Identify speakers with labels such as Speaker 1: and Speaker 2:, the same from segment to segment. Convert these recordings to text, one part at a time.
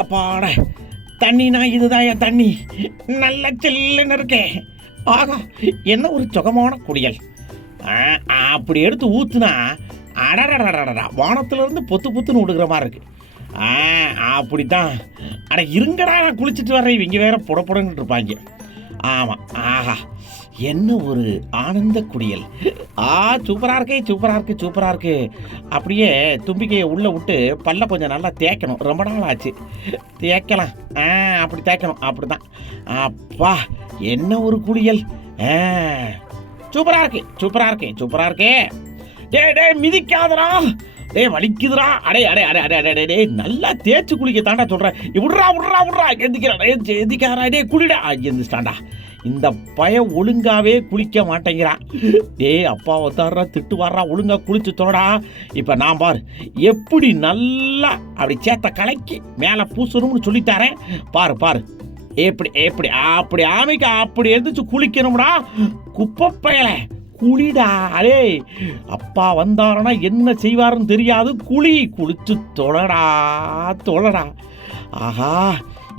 Speaker 1: அப்பாட தண்ணினா இதுதான் என் தண்ணி. நல்ல சில்லுன்னு இருக்கே ஆகா என்ன ஒரு சுகமான குடியல். அப்படி எடுத்து ஊத்துனா அடடடடடா வானத்திலிருந்து பொத்து பொத்துன்னு விடுகிற மாதிரி இருக்கு. ஆ அப்படித்தான். அட இருங்கடா நான் குளிச்சுட்டு வரேன். இவங்க வேற புட இருப்பாங்க. ஆமாம் ஆஹா. என்ன ஒரு ஆனந்த குடியல். ஆ சூப்பராக இருக்கே சூப்பராக இருக்கு சூப்பராக இருக்கு. அப்படியே தும்பிக்கையை உள்ளே விட்டு பல்ல கொஞ்சம் நல்லா தேய்க்கணும். ரொம்ப நாள் ஆச்சு. தேய்க்கலாம். ஆ அப்படி தேய்க்கணும். அப்படி தான் அப்பா என்ன ஒரு குளியல் ஆ சூப்பராக இருக்கு சூப்பராக இருக்கு சூப்பராக இருக்கே. டேய் டே மிதிக்காதரா டேய் வலிக்குதுடா. அடே அடே அடே அடே அடே அடே நல்லா தேய்ச்சி குளிக்க தாண்டா சொல்கிறேன் விட்றா விட்றா விட்றா. எந்திக்கிறா எந்திக்காரா டே குளிடா. எந்திரிச்சிட்டான்டா. இந்த பய ஒழுங்காவே குளிக்க மாட்டேங்கிறான் டேய் அப்பா ஒத்தாடுறா திட்டு வர்றா ஒழுங்கா குளிச்சு தோடா இப்போ நான் பார் எப்படி நல்லா அப்படி சேத்த கலக்கி மேலே பூசணும்னு சொல்லித்தாரேன் பாரு பாரு. எப்படி எப்படி அப்படி ஆமைக்கு அப்படி எழுந்திரிச்சு குளிக்கணும்டா. குப்பை பயலை. குளிடா. அரே அப்பா வந்தாருன்னா என்ன செய்வாருன்னு தெரியாது. குழி குளிச்சு தொழடா தொழடா ஆஹா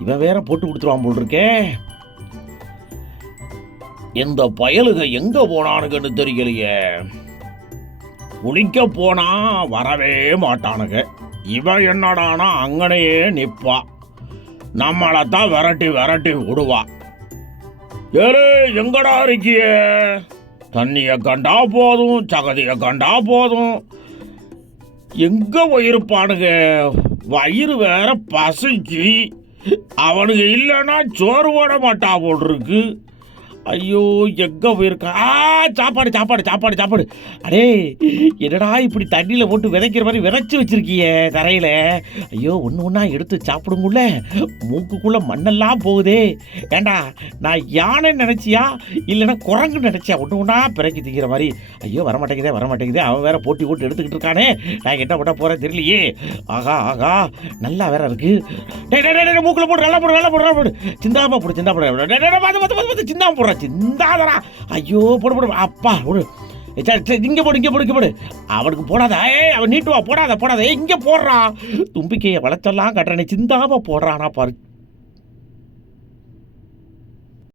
Speaker 1: இவன் வேற போட்டு கொடுத்துருவான் போல் இருக்கே இந்த பயலுக எங்க போனானுங்கன்னு தெரியலையே. குளிக்க போனா வரவே மாட்டானுங்க இவன் என்னடானா அங்கனையே நிற்பா நம்மளை தான் விரட்டி விரட்டி விடுவா. ஏலே எங்கடா இருக்கியே? தண்ணியை கண்டா போதும் சகதியை கண்டா போதும். எங்கே போயிருப்பானுங்க? வயிறு வேற பசிக்கு. அவனுங்க இல்லைன்னா சோறு போட மாட்டா போல் இருக்கு. ஐயோ எங்கே போயிருக்கா? ஆ சாப்பாடு சாப்பாடு சாப்பாடு சாப்பாடு. அடே என்னடா இப்படி தண்ணியில் போட்டு விதைக்கிற மாதிரி விதைச்சி வச்சிருக்கியே தரையில்? ஐயோ ஒன்று ஒன்றா எடுத்து சாப்பிடுங்குள்ள மூக்குக்குள்ளே மண்ணெல்லாம் போகுதே. ஏண்டா நான் யானை நினச்சியா? இல்லைன்னா குரங்கு நினச்சியா? ஒன்று ஒன்றா பிறக்கி திங்கிற மாதிரி. ஐயோ வரமாட்டேங்குதே வரமாட்டேங்குதே. அவன் வேற போட்டி போட்டு எடுத்துக்கிட்டு இருக்கானே. நான் என்ன பண்ண போகிறேன் தெரியலையே. ஆகா ஆகா நல்லா வேற இருக்கு. டேய் டேய் டேய், நல்லா போடு நல்லா போடு நல்லா போடு. சிந்தாம போடு சிந்தா போடு. பார்த்து பார்த்து பார்த்து சிந்தாமல் போடுறேன் போடுறா ஐயோ போடு போடு. அப்பா போடு. இங்கே சரி, போடு இங்க போடு இங்கே போடு. அவனுக்கு போடாத. ஏய் அவன் நீட்டுவா? போடாத போடாத. இங்கே போடுறான் போடுறா. தும்பிக்கையை வளர்த்தெல்லாம் கட்டுறனே. சிந்தாமல் போடுறானா பாரு.